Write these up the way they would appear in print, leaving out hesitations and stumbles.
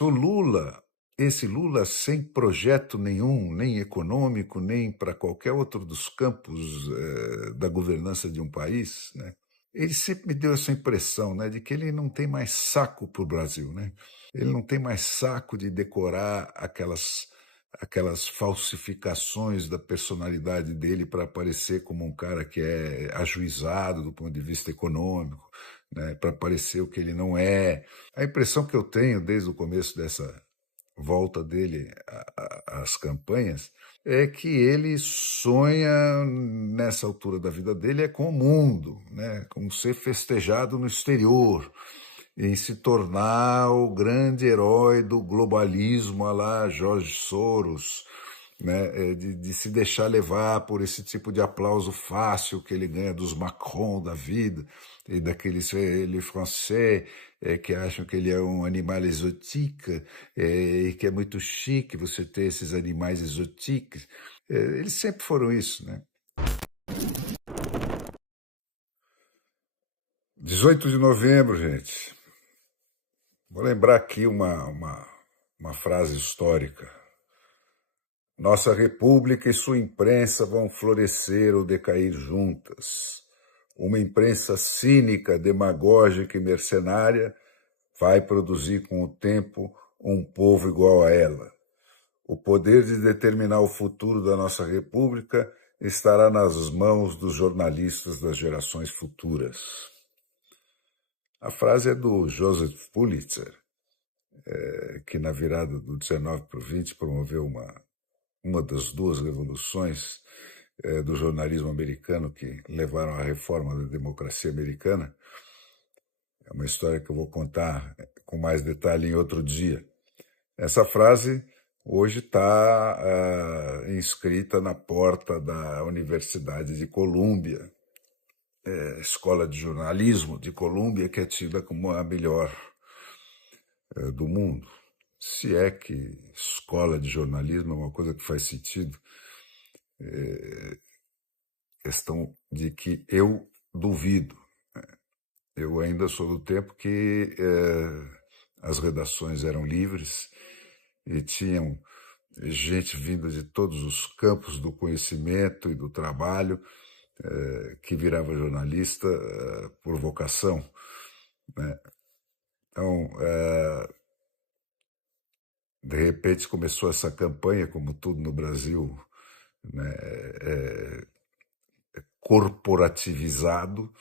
O Lula, esse Lula sem projeto nenhum, nem econômico, nem para qualquer outro dos campos da governança de um país, né? Ele sempre me deu essa impressão, né, de que ele não tem mais saco para o Brasil, né? Ele não tem mais saco de decorar aquelas falsificações da personalidade dele para aparecer como um cara que é ajuizado do ponto de vista econômico, né, para parecer o que ele não é. A impressão que eu tenho desde o começo dessa volta dele às campanhas é que ele sonha, nessa altura da vida dele, é com o mundo, né, com ser festejado no exterior, em se tornar o grande herói do globalismo à la George Soros, né, de se deixar levar por esse tipo de aplauso fácil que ele ganha dos Macron da vida e daqueles le français que acham que ele é um animal exotique e que é muito chique você ter esses animais exotiques. Eles sempre foram isso, né? 18 de novembro, gente. Vou lembrar aqui uma frase histórica. Nossa república e sua imprensa vão florescer ou decair juntas. Uma imprensa cínica, demagógica e mercenária vai produzir com o tempo um povo igual a ela. O poder de determinar o futuro da nossa república estará nas mãos dos jornalistas das gerações futuras. A frase é do Joseph Pulitzer, que na virada do 19 para o 20 promoveu uma das duas revoluções do jornalismo americano que levaram à reforma da democracia americana. É uma história que eu vou contar com mais detalhe em outro dia. Essa frase hoje está inscrita na porta da Universidade de Colômbia, Escola de Jornalismo de Colômbia, que é tida como a melhor do mundo. Se é que escola de jornalismo é uma coisa que faz sentido, questão de que eu duvido. Eu ainda sou do tempo que as redações eram livres e tinham gente vinda de todos os campos do conhecimento e do trabalho que virava jornalista por vocação, né? Então, de repente começou essa campanha, como tudo no Brasil, né, corporativizado,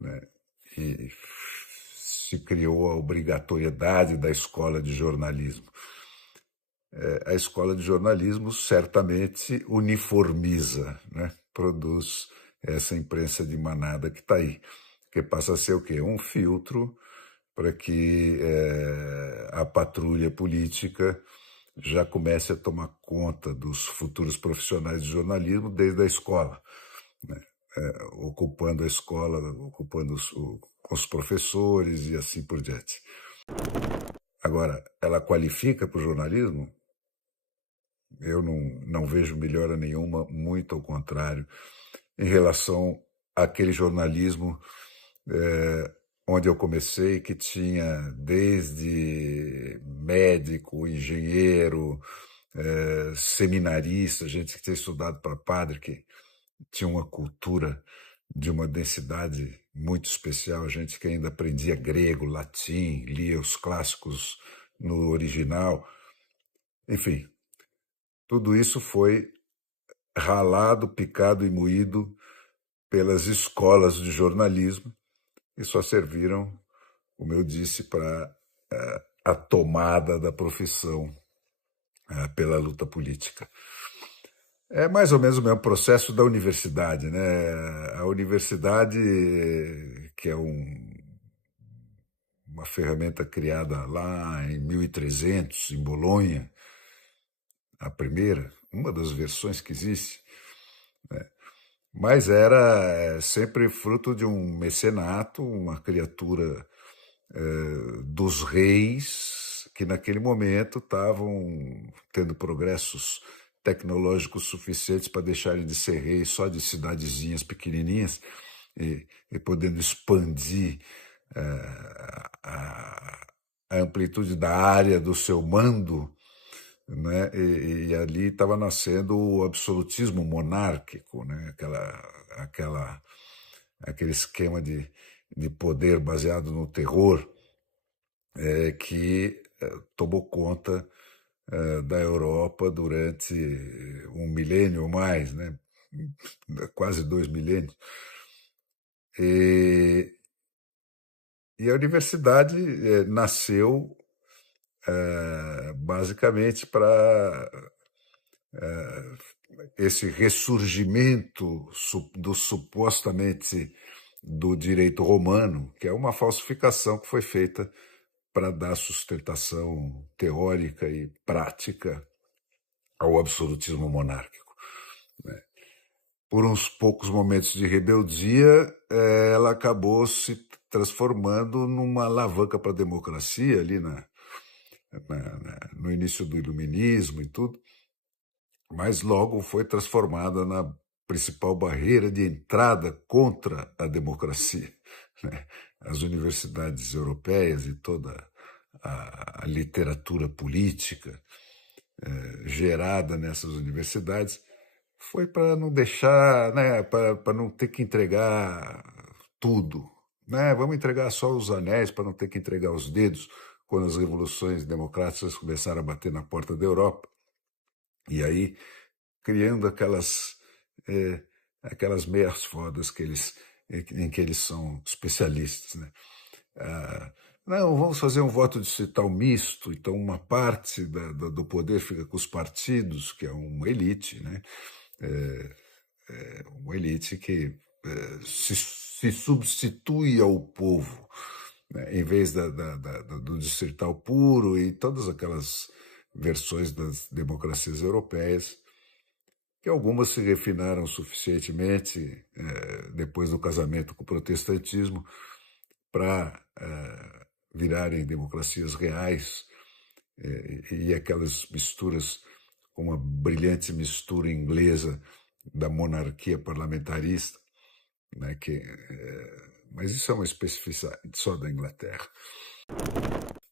né, e se criou a obrigatoriedade da escola de jornalismo. A escola de jornalismo certamente uniformiza, né, produz essa imprensa de manada que está aí, que passa a ser o quê? Um filtro para que a patrulha política já comece a tomar conta dos futuros profissionais de jornalismo desde a escola, né? Ocupando a escola, ocupando os professores e assim por diante. Agora, ela qualifica para o jornalismo? Eu não vejo melhora nenhuma, muito ao contrário, em relação àquele jornalismo onde eu comecei, que tinha desde médico, engenheiro, seminarista, gente que tinha estudado para padre, que tinha uma cultura de uma densidade muito especial, gente que ainda aprendia grego, latim, lia os clássicos no original. Enfim, tudo isso foi ralado, picado e moído pelas escolas de jornalismo e só serviram, como eu disse, para a tomada da profissão pela luta política. É mais ou menos o mesmo processo da universidade, né? A universidade, que é uma ferramenta criada lá em 1300, em Bolonha, a primeira, uma das versões que existe, né? Mas era sempre fruto de um mecenato, uma criatura dos reis que naquele momento estavam tendo progressos tecnológicos suficientes para deixarem de ser reis só de cidadezinhas pequenininhas e podendo expandir a amplitude da área do seu mando, né? E ali estava nascendo o absolutismo monárquico, né? Aquele esquema de poder baseado no terror, que tomou conta da Europa durante um milênio ou mais, né? Quase 2 milênios. E a universidade nasceu basicamente para esse ressurgimento do supostamente do direito romano, que é uma falsificação que foi feita para dar sustentação teórica e prática ao absolutismo monárquico. Por uns poucos momentos de rebeldia, ela acabou se transformando numa alavanca para a democracia ali no início do iluminismo e tudo, mas logo foi transformada na principal barreira de entrada contra a democracia, né? As universidades europeias e toda a literatura política gerada nessas universidades foi para não deixar, né, para não ter que entregar tudo, né? Vamos entregar só os anéis para não ter que entregar os dedos quando as revoluções democráticas começaram a bater na porta da Europa. E aí criando aquelas meias fodas em que eles são especialistas, né? Não, vamos fazer um voto distrital misto, então uma parte do poder fica com os partidos, que é uma elite, né? Uma elite que se substitui ao povo, né? Em vez do distrital puro e todas aquelas versões das democracias europeias, que algumas se refinaram suficientemente depois do casamento com o protestantismo para virarem democracias reais, e aquelas misturas, como a brilhante mistura inglesa da monarquia parlamentarista, né, mas isso é uma especificidade só da Inglaterra.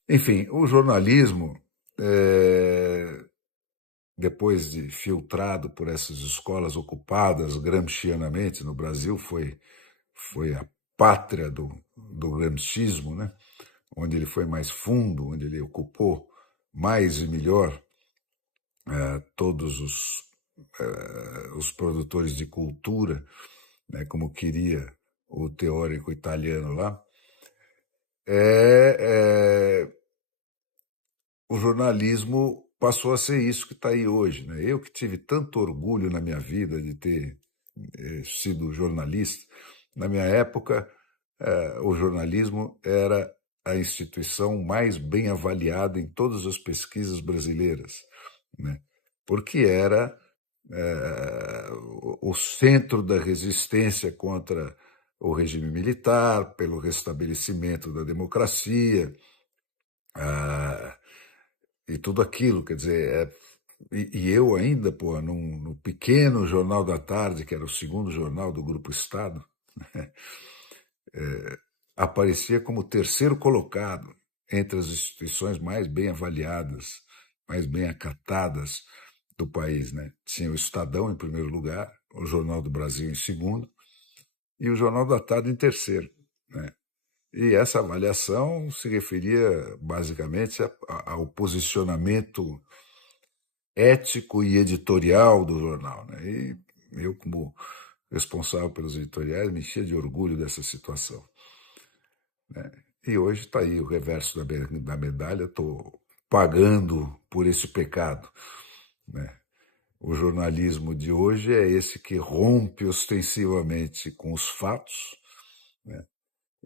Enfim, o jornalismo, depois de filtrado por essas escolas ocupadas gramscianamente no Brasil, foi a pátria do gramscismo, né? Onde ele foi mais fundo, onde ele ocupou mais e melhor todos os produtores de cultura, né, como queria o teórico italiano lá. O jornalismo passou a ser isso que está aí hoje, né? Eu que tive tanto orgulho na minha vida de ter sido jornalista, na minha época, o jornalismo era a instituição mais bem avaliada em todas as pesquisas brasileiras, né? Porque era o centro da resistência contra o regime militar, pelo restabelecimento da democracia, e tudo aquilo, quer dizer, e eu ainda, pô, no pequeno Jornal da Tarde, que era o segundo jornal do Grupo Estado, aparecia como terceiro colocado entre as instituições mais bem avaliadas, mais bem acatadas do país, né? Tinha o Estadão em primeiro lugar, o Jornal do Brasil em segundo e o Jornal da Tarde em terceiro, né? E essa avaliação se referia basicamente ao posicionamento ético e editorial do jornal, né? E eu, como responsável pelos editoriais, me enchia de orgulho dessa situação, né? E hoje está aí o reverso da medalha, estou pagando por esse pecado, né? O jornalismo de hoje é esse que rompe ostensivamente com os fatos, né?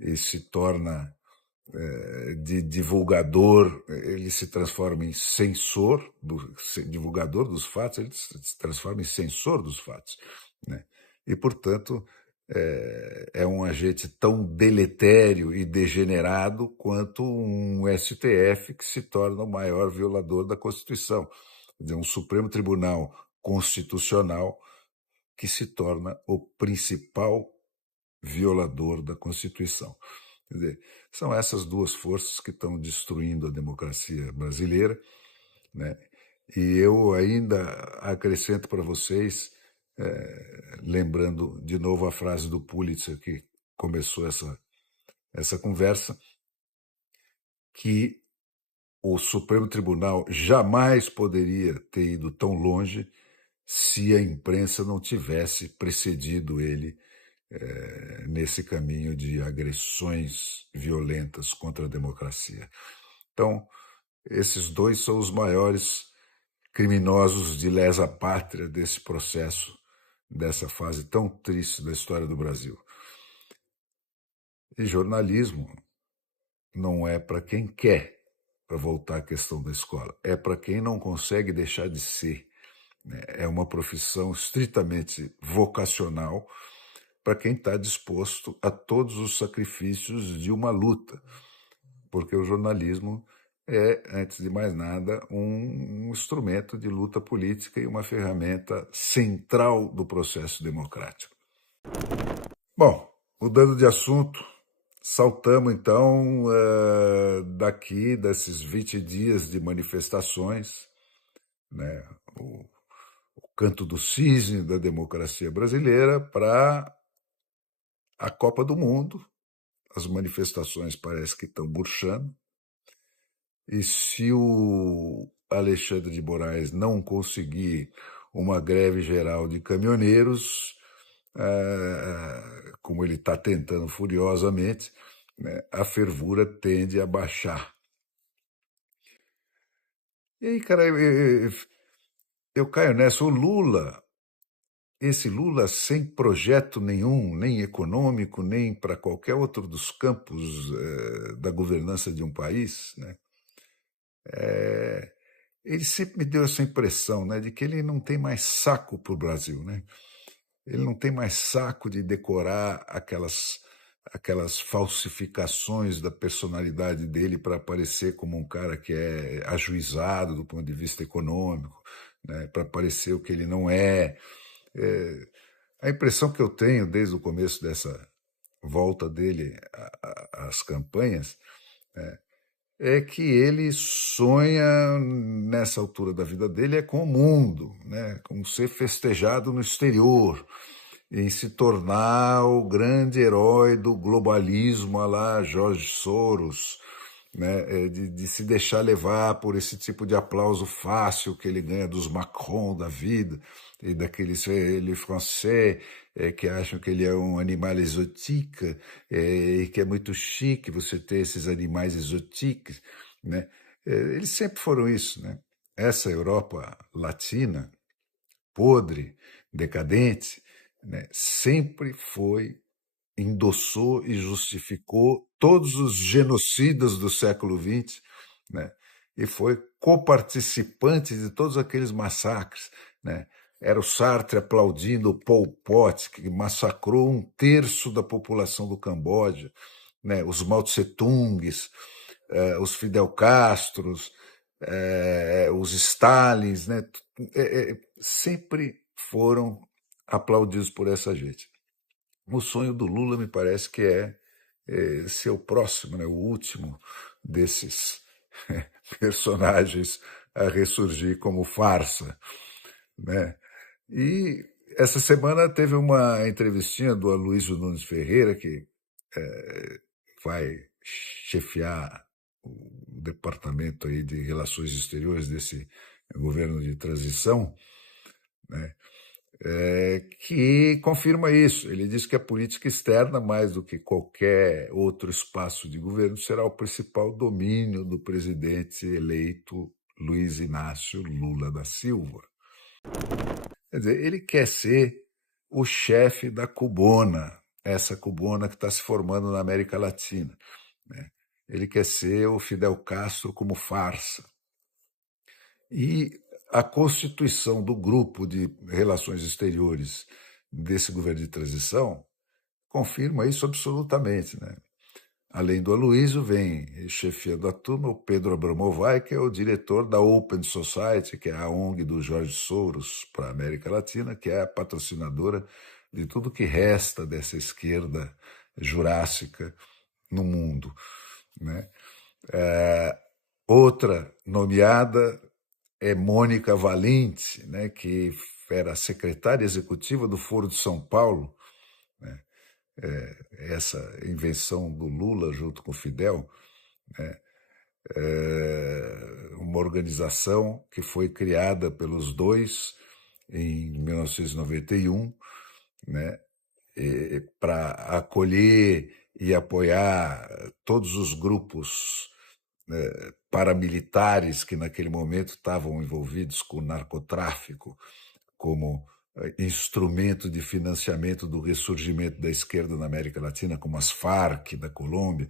E se torna de divulgador, ele se transforma em censor, divulgador dos fatos, ele se transforma em censor dos fatos, né? E, portanto, é um agente tão deletério e degenerado quanto um STF que se torna o maior violador da Constituição. Quer dizer, um Supremo Tribunal Constitucional que se torna o principal violador da Constituição. Quer dizer, são essas duas forças que estão destruindo a democracia brasileira, né? E eu ainda acrescento para vocês, lembrando de novo a frase do Pulitzer que começou essa conversa, que o Supremo Tribunal jamais poderia ter ido tão longe se a imprensa não tivesse precedido ele nesse caminho de agressões violentas contra a democracia. Então, esses dois são os maiores criminosos de lesa pátria desse processo, dessa fase tão triste da história do Brasil. E jornalismo não é para quem quer, para voltar à questão da escola, é para quem não consegue deixar de ser. É uma profissão estritamente vocacional para quem está disposto a todos os sacrifícios de uma luta, porque o jornalismo é, antes de mais nada, um instrumento de luta política e uma ferramenta central do processo democrático. Bom, mudando de assunto, saltamos então daqui desses 20 dias de manifestações, né, o canto do cisne da democracia brasileira, para a Copa do Mundo. As manifestações parece que estão murchando. E se o Alexandre de Moraes não conseguir uma greve geral de caminhoneiros, como ele está tentando furiosamente, né, a fervura tende a baixar. E aí, cara, eu caio nessa. O Lula, esse Lula sem projeto nenhum, nem econômico, nem para qualquer outro dos campos da governança de um país, né? Ele sempre me deu essa impressão, né, de que ele não tem mais saco para o Brasil, né? Ele não tem mais saco de decorar aquelas falsificações da personalidade dele para aparecer como um cara que é ajuizado do ponto de vista econômico, né, para parecer o que ele não é. A impressão que eu tenho desde o começo dessa volta dele às campanhas é que ele sonha, nessa altura da vida dele, com o mundo, né, com ser festejado no exterior, em se tornar o grande herói do globalismo à la George Soros, né, de se deixar levar por esse tipo de aplauso fácil que ele ganha dos Macron da vida e daqueles les français que acham que ele é um animal exotique e que é muito chique você ter esses animais exotiques, né? Eles sempre foram isso, né? Essa Europa latina, podre, decadente, né, sempre endossou e justificou todos os genocidas do século XX, né? E foi coparticipante de todos aqueles massacres, né? Era o Sartre aplaudindo o Pol Pot, que massacrou um terço da população do Camboja, né? Os Mao Tse-tungs, os Fidel Castros, os Stalins, né? Sempre foram aplaudidos por essa gente. O sonho do Lula me parece que é ser o próximo, né, o último desses personagens a ressurgir como farsa, né? E essa semana teve uma entrevistinha do Aloysio Nunes Ferreira, que vai chefiar o departamento aí de relações exteriores desse governo de transição, né? Que confirma isso. Ele diz que a política externa, mais do que qualquer outro espaço de governo, será o principal domínio do presidente eleito Luiz Inácio Lula da Silva. Quer dizer, ele quer ser o chefe da cubona, essa cubona que está se formando na América Latina, né? Ele quer ser o Fidel Castro como farsa. E a constituição do grupo de relações exteriores desse governo de transição confirma isso absolutamente, né? Além do Aloysio, vem chefiando a turma o Pedro Abramovay, que é o diretor da Open Society, que é a ONG do Jorge Soros para a América Latina, que é a patrocinadora de tudo que resta dessa esquerda jurássica no mundo, né? Outra nomeada é Mônica Valente, né, que era secretária executiva do Foro de São Paulo, né? Essa invenção do Lula junto com o Fidel, né? Uma organização que foi criada pelos dois em 1991, né, para acolher e apoiar todos os grupos paramilitares que naquele momento estavam envolvidos com o narcotráfico como instrumento de financiamento do ressurgimento da esquerda na América Latina, como as Farc da Colômbia,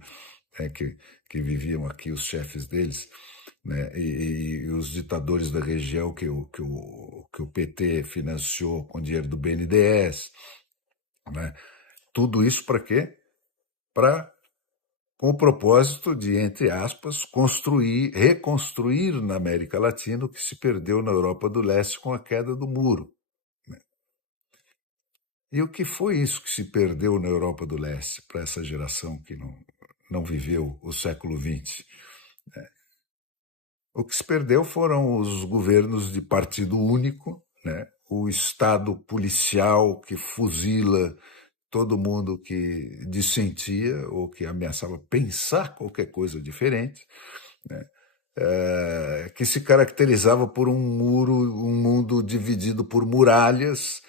que viviam aqui os chefes deles, né, e os ditadores da região que o PT financiou com dinheiro do BNDES, né? Tudo isso para quê? Com o propósito de, entre aspas, reconstruir na América Latina o que se perdeu na Europa do Leste com a queda do muro. E o que foi isso que se perdeu na Europa do Leste para essa geração que não viveu o século XX? O que se perdeu foram os governos de partido único, né? O Estado policial que fuzila todo mundo que dissentia ou que ameaçava pensar qualquer coisa diferente, né? Que se caracterizava por um mundo dividido por muralhas,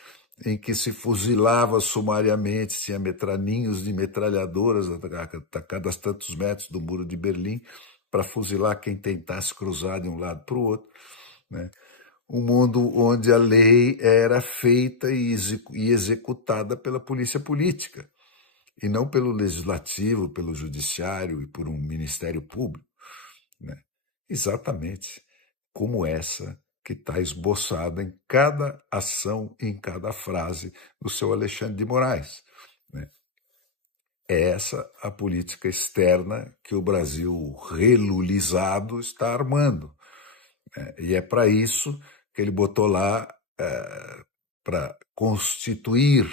em que se fuzilava sumariamente, tinha ninhos de metralhadoras a cada tantos metros do muro de Berlim, para fuzilar quem tentasse cruzar de um lado para o outro, né? Um mundo onde a lei era feita e executada pela polícia política, e não pelo legislativo, pelo judiciário e por um ministério público, né? Exatamente como essa que está esboçada em cada ação, em cada frase do seu Alexandre de Moraes, né? É essa a política externa que o Brasil relulizado está armando, né? E é para isso que ele botou lá, para constituir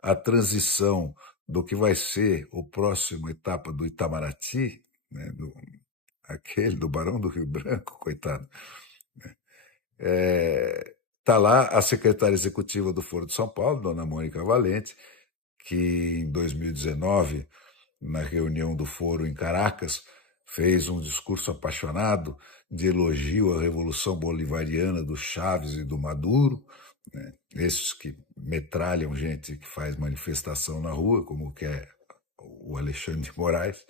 a transição do que vai ser a próxima etapa do Itamaraty, né, aquele do Barão do Rio Branco, coitado. Está lá a secretária executiva do Foro de São Paulo, dona Mônica Valente, que em 2019, na reunião do Foro em Caracas, fez um discurso apaixonado de elogio à Revolução Bolivariana do Chávez e do Maduro, né? Esses que metralham gente que faz manifestação na rua, como que é o Alexandre de Moraes,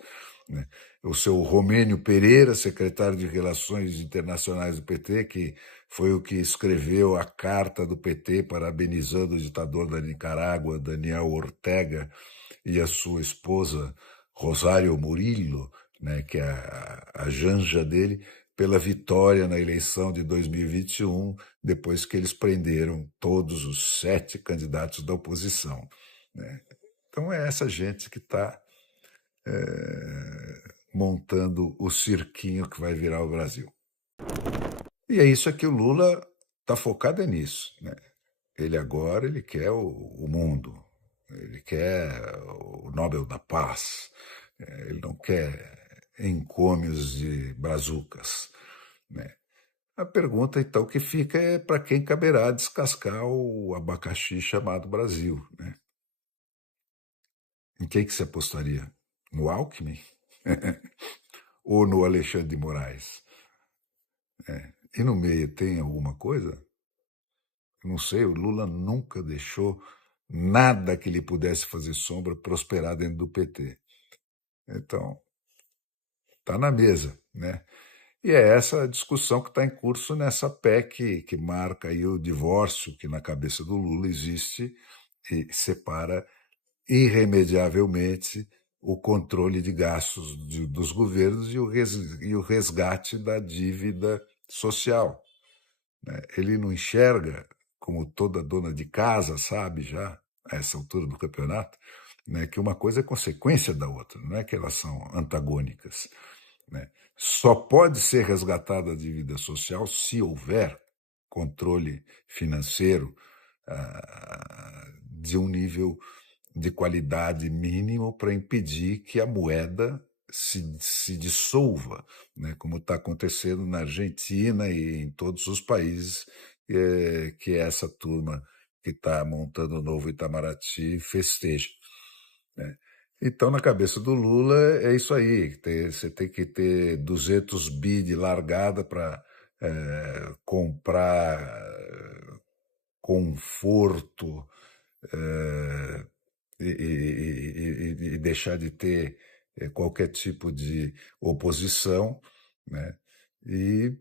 né? O seu Romênio Pereira, secretário de Relações Internacionais do PT, que foi o que escreveu a carta do PT parabenizando o ditador da Nicarágua, Daniel Ortega, e a sua esposa, Rosário Murillo, né, que é a janja dele, pela vitória na eleição de 2021, depois que eles prenderam todos os 7 candidatos da oposição, né? Então é essa gente que está montando o cirquinho que vai virar o Brasil. E é isso que o Lula está focado nisso, né? Ele quer o mundo, ele quer o Nobel da Paz, ele não quer encômios de brazucas, né? A pergunta, então, que fica é para quem caberá descascar o abacaxi chamado Brasil, né? Em quem que você apostaria? No Alckmin? Ou no Alexandre de Moraes? E no meio tem alguma coisa? Não sei, o Lula nunca deixou nada que lhe pudesse fazer sombra prosperar dentro do PT. Então, está na mesa, né? E é essa a discussão que está em curso nessa PEC que marca aí o divórcio que na cabeça do Lula existe e separa irremediavelmente o controle de gastos dos governos e o resgate da dívida social, né? Ele não enxerga, como toda dona de casa sabe já, a essa altura do campeonato, né, que uma coisa é consequência da outra, não é que elas são antagônicas, né? Só pode ser resgatada a dívida social se houver controle financeiro de um nível de qualidade mínimo para impedir que a moeda se dissolva, né, como está acontecendo na Argentina e em todos os países que essa turma que está montando o novo Itamaraty festeja, né? Então, na cabeça do Lula, é isso aí. Você tem que ter 200 bi de largada para comprar conforto, eh, e deixar de ter qualquer tipo de oposição, né? E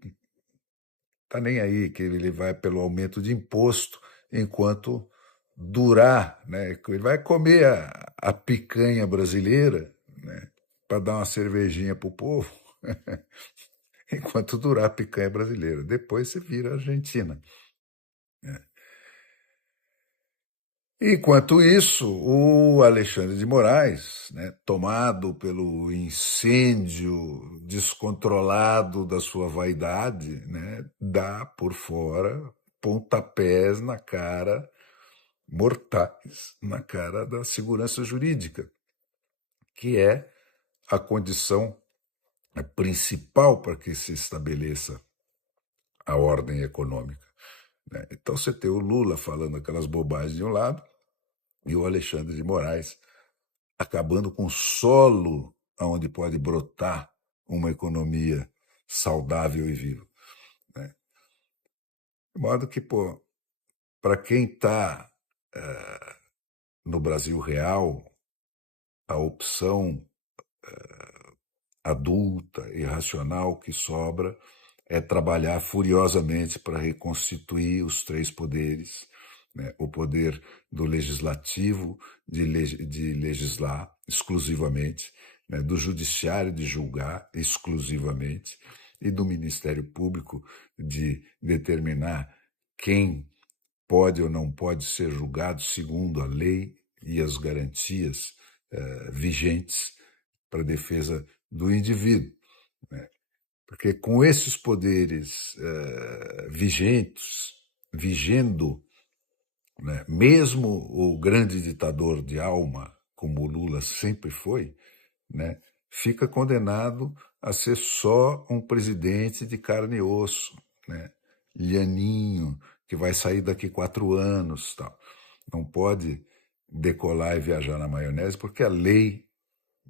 tá nem aí que ele vai pelo aumento de imposto enquanto durar, né? Ele vai comer a picanha brasileira, né? Para dar uma cervejinha pro povo, enquanto durar a picanha brasileira. Depois você vira Argentina. Enquanto isso, o Alexandre de Moraes, né, tomado pelo incêndio descontrolado da sua vaidade, né, dá por fora pontapés na cara, mortais na cara da segurança jurídica, que é a condição principal para que se estabeleça a ordem econômica, né? Então você tem o Lula falando aquelas bobagens de um lado e o Alexandre de Moraes acabando com o solo onde pode brotar uma economia saudável e viva, né? De modo que, pô, para quem está no Brasil real, a opção adulta e racional que sobra é trabalhar furiosamente para reconstituir os três poderes, né? O poder do legislativo de legislar exclusivamente, né? Do judiciário de julgar exclusivamente e do Ministério Público de determinar quem pode ou não pode ser julgado segundo a lei e as garantias vigentes para a defesa do indivíduo, né? Porque com esses poderes vigendo, né, mesmo o grande ditador de alma, como o Lula sempre foi, né, fica condenado a ser só um presidente de carne e osso, né, lianinho, que vai sair daqui 4 anos. Tal. Não pode decolar e viajar na maionese, porque a lei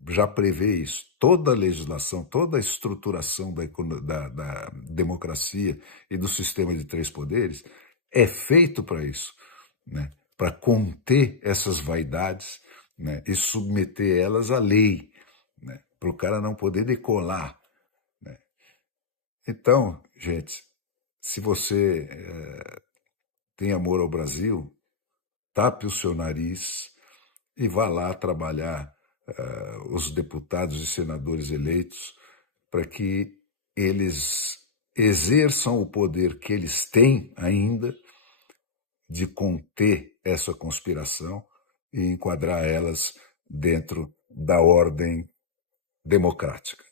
já prevê isso. Toda a legislação, toda a estruturação da democracia e do sistema de três poderes é feito para isso, né? Para conter essas vaidades, né? E submeter elas à lei, né? Para o cara não poder decolar, né? Então, gente, se você tem amor ao Brasil, tape o seu nariz e vá lá trabalhar os deputados e senadores eleitos para que eles exerçam o poder que eles têm ainda de conter essa conspiração e enquadrar elas dentro da ordem democrática.